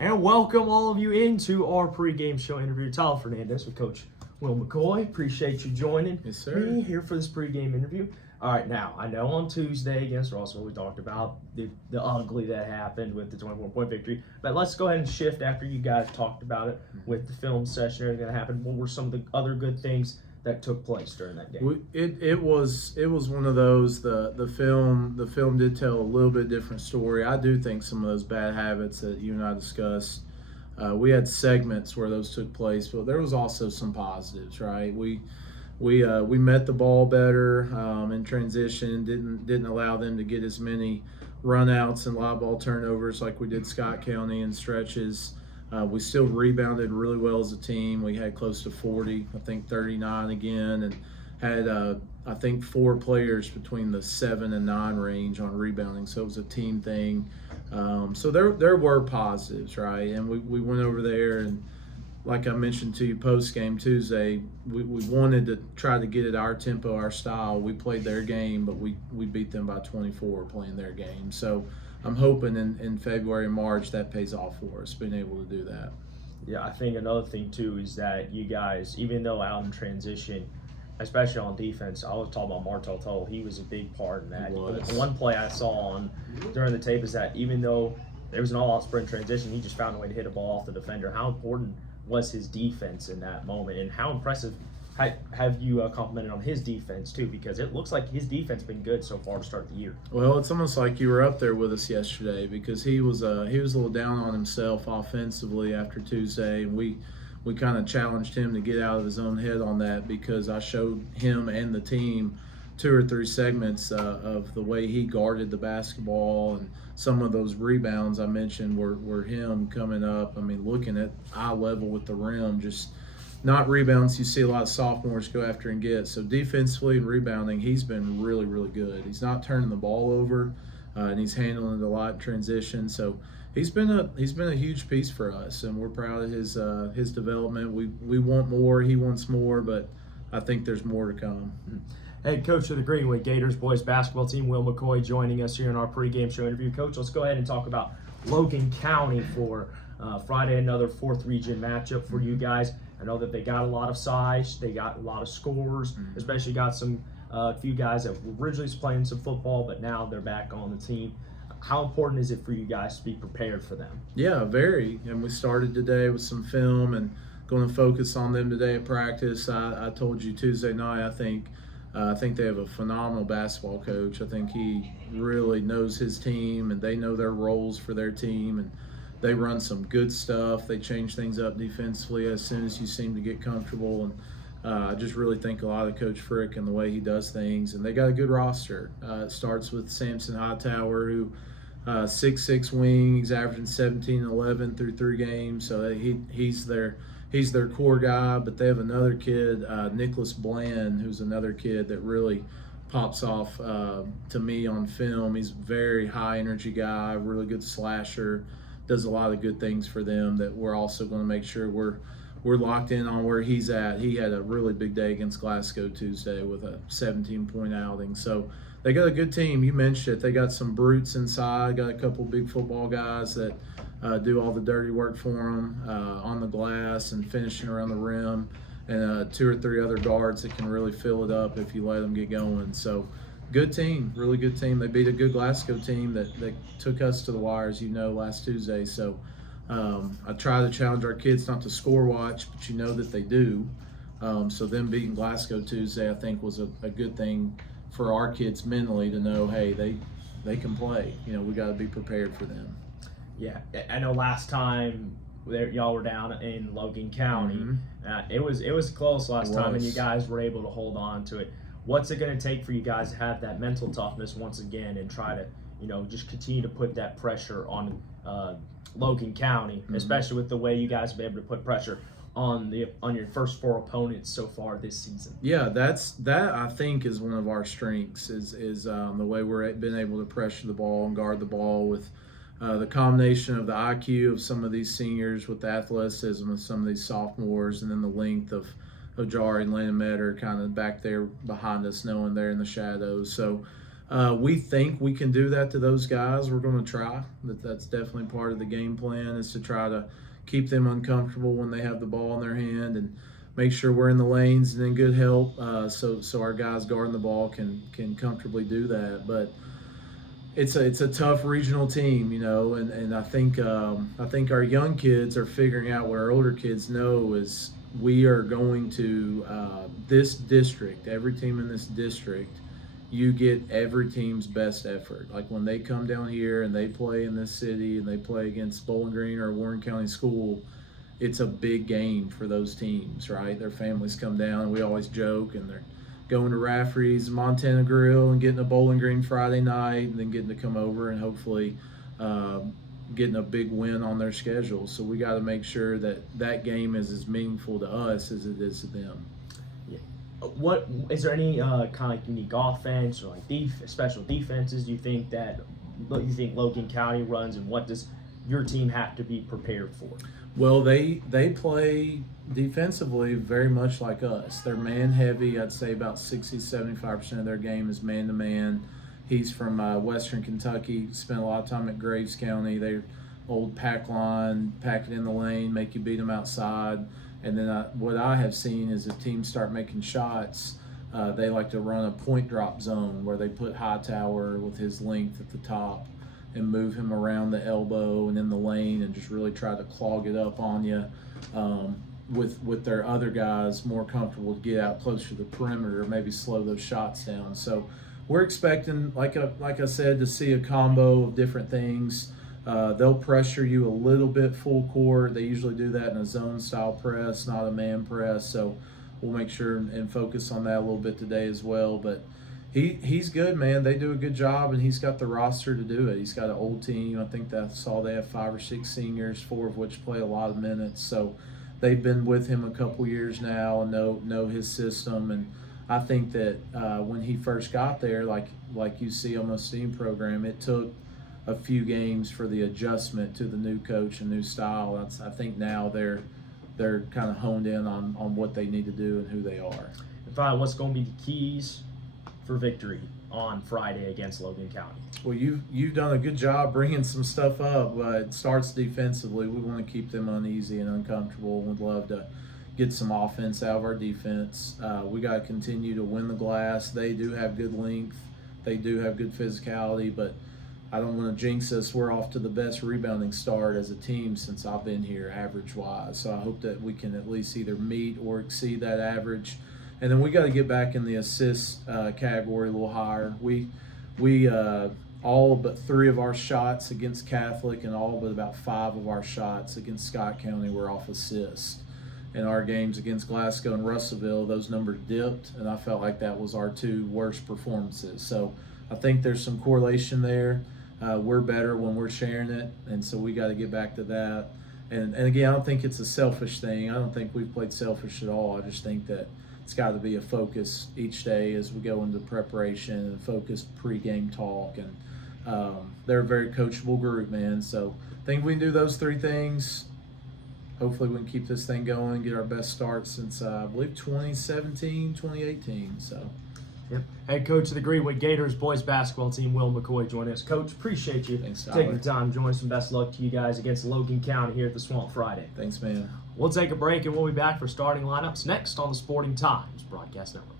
And welcome all of you into our pregame show interview. Tyler Fernandez with Coach Will McCoy. Appreciate you joining me here for this pregame interview. All right, now, I know on Tuesday against Russellville we talked about the ugly that happened with the 24-point victory. But let's go ahead and shift after you guys talked about it with the film session and everything that happened. What were some of the other good things that took place during that game? It was one of those, the film did tell a little bit different story. I do think some of those bad habits that you and I discussed, we had segments where those took place, but there was also some positives, right? We met the ball better in transition, didn't allow them to get as many runouts and live ball turnovers like we did Scott County in stretches. We still rebounded really well as a team. We had close to 40, I think 39 again, and had I think 4 players between the 7 and 9 range on rebounding. So it was a team thing. So there were positives, right? And we went over there, and like I mentioned to you post game Tuesday, we wanted to try to get it our tempo, our style. We played their game, but we beat them by 24 playing their game. So I'm hoping in February and March that pays off for us, being able to do that. Yeah, I think another thing too is that you guys, even though out in transition, especially on defense, I was talking about Martel Tuttle. He was a big part in that. One play I saw during the tape is that even though there was an all-out sprint transition, he just found a way to hit a ball off the defender. How important was his defense in that moment, and how impressive have you complimented on his defense too? Because it looks like his defense been good so far to start the year. Well, it's almost like you were up there with us yesterday, because he was a little down on himself offensively after Tuesday, and we kind of challenged him to get out of his own head on that, because I showed him and the team 2 or 3 segments of the way he guarded the basketball, and some of those rebounds I mentioned were him coming up. I mean, looking at eye level with the rim, just not rebounds you see a lot of sophomores go after and get. So defensively and rebounding, he's been really, really good. He's not turning the ball over, and he's handling it a lot in transition. So he's been a huge piece for us, and we're proud of his development. We want more, he wants more, but I think there's more to come. Head coach of the Greenwood Gators Boys Basketball team, Will McCoy, joining us here in our pregame show interview. Coach, let's go ahead and talk about Logan County for Friday, another 4th region matchup for you guys. I know that they got a lot of size, they got a lot of scorers, especially got some few guys that were originally playing some football, but now they're back on the team. How important is it for you guys to be prepared for them? Yeah, very. And we started today with some film and going to focus on them today at practice. I told you Tuesday night, I think they have a phenomenal basketball coach. I think he really knows his team, and they know their roles for their team, and they run some good stuff. They change things up defensively as soon as you seem to get comfortable, and I just really think a lot of Coach Frick and the way he does things, and they got a good roster. It starts with Samson Hightower, who 6'6" wing. He's averaging 17 and 11 through 3 games, so he's their core guy. But they have another kid, Nicholas Bland, who's another kid that really pops off to me on film. He's a very high energy guy, really good slasher, does a lot of good things for them that we're also going to make sure we're locked in on where he's at. He had a really big day against Glasgow Tuesday with a 17-point outing. So they got a good team. You mentioned it. They got some brutes inside, got a couple big football guys that do all the dirty work for them on the glass and finishing around the rim, and 2 or 3 other guards that can really fill it up if you let them get going. So good team, really good team. They beat a good Glasgow team that took us to the wire, as you know, last Tuesday. So I try to challenge our kids not to score watch, but you know that they do. So them beating Glasgow Tuesday, I think, was a good thing for our kids mentally to know, hey, they can play. You know, we got to be prepared for them. Yeah, I know last time y'all were down in Logan County. It was close last time, and you guys were able to hold on to it. What's it going to take for you guys to have that mental toughness once again and try to, just continue to put that pressure on Logan County, especially with the way you guys have been able to put pressure on your first 4 opponents so far this season? Yeah, that I think is one of our strengths is the way we're been able to pressure the ball and guard the ball with the combination of the IQ of some of these seniors with the athleticism of some of these sophomores, and then the length of Jari and Landon Metter kind of back there behind us, knowing they're in the shadows. So We think we can do that to those guys. We're going to try. That's definitely part of the game plan, is to try to keep them uncomfortable when they have the ball in their hand and make sure we're in the lanes and in good help, so our guys guarding the ball can comfortably do that. But it's a tough regional team, and I think our young kids are figuring out what our older kids know is we are going to this district, every team in this district, you get every team's best effort. Like when they come down here and they play in this city and they play against Bowling Green or Warren County School, it's a big game for those teams, right? Their families come down, and we always joke, and they're going to Rafferty's Montana Grill and getting a Bowling Green Friday night, and then getting to come over and hopefully getting a big win on their schedule. So we got to make sure that game is as meaningful to us as it is to them. What is there any kind of like unique offense or like special defenses you think Logan County runs, and what does your team have to be prepared for? Well, they play defensively very much like us. They're man heavy. I'd say about 60-75% of their game is man to man. He's from Western Kentucky. Spent a lot of time at Graves County. They're old pack line, pack it in the lane, make you beat them outside. And then what I have seen is if teams start making shots, they like to run a point drop zone where they put Hightower with his length at the top and move him around the elbow and in the lane and just really try to clog it up on you, with their other guys more comfortable to get out closer to the perimeter, maybe slow those shots down. So we're expecting, like I said, to see a combo of different things. They'll pressure you a little bit full court. They usually do that in a zone style press, not a man press. So we'll make sure and focus on that a little bit today as well. But he's good, man. They do a good job, and he's got the roster to do it. He's got an old team. I think they have 5 or 6 seniors, 4 of which play a lot of minutes. So they've been with him a couple years now and know his system. And I think that when he first got there, like you see on the STEAM program, it took a few games for the adjustment to the new coach and new style. I think now they're kind of honed in on what they need to do and who they are. And finally, what's going to be the keys for victory on Friday against Logan County? Well, you've done a good job bringing some stuff up. It starts defensively. We want to keep them uneasy and uncomfortable. We'd love to get some offense out of our defense. We got to continue to win the glass. They do have good length. They do have good physicality, but I don't want to jinx us. We're off to the best rebounding start as a team since I've been here, average-wise. So I hope that we can at least either meet or exceed that average. And then we got to get back in the assist category a little higher. We all but 3 of our shots against Catholic and all but about 5 of our shots against Scott County were off assist. In our games against Glasgow and Russellville, those numbers dipped, and I felt like that was our 2 worst performances. So I think there's some correlation there. We're better when we're sharing it, and so we got to get back to that. And again, I don't think it's a selfish thing. I don't think we've played selfish at all. I just think that it's got to be a focus each day as we go into preparation and focused pregame talk. And they're a very coachable group, man. So I think we can do those 3 things. Hopefully we can keep this thing going, get our best start since, I believe, 2017, 2018. So. Yep. Head coach of the Greenwood Gators Boys Basketball team, Will McCoy, joining us. Coach, appreciate you taking the time to join us, and best luck to you guys against Logan County here at the Swamp Friday. Thanks, man. We'll take a break, and we'll be back for starting lineups next on the Sporting Times Broadcast Network.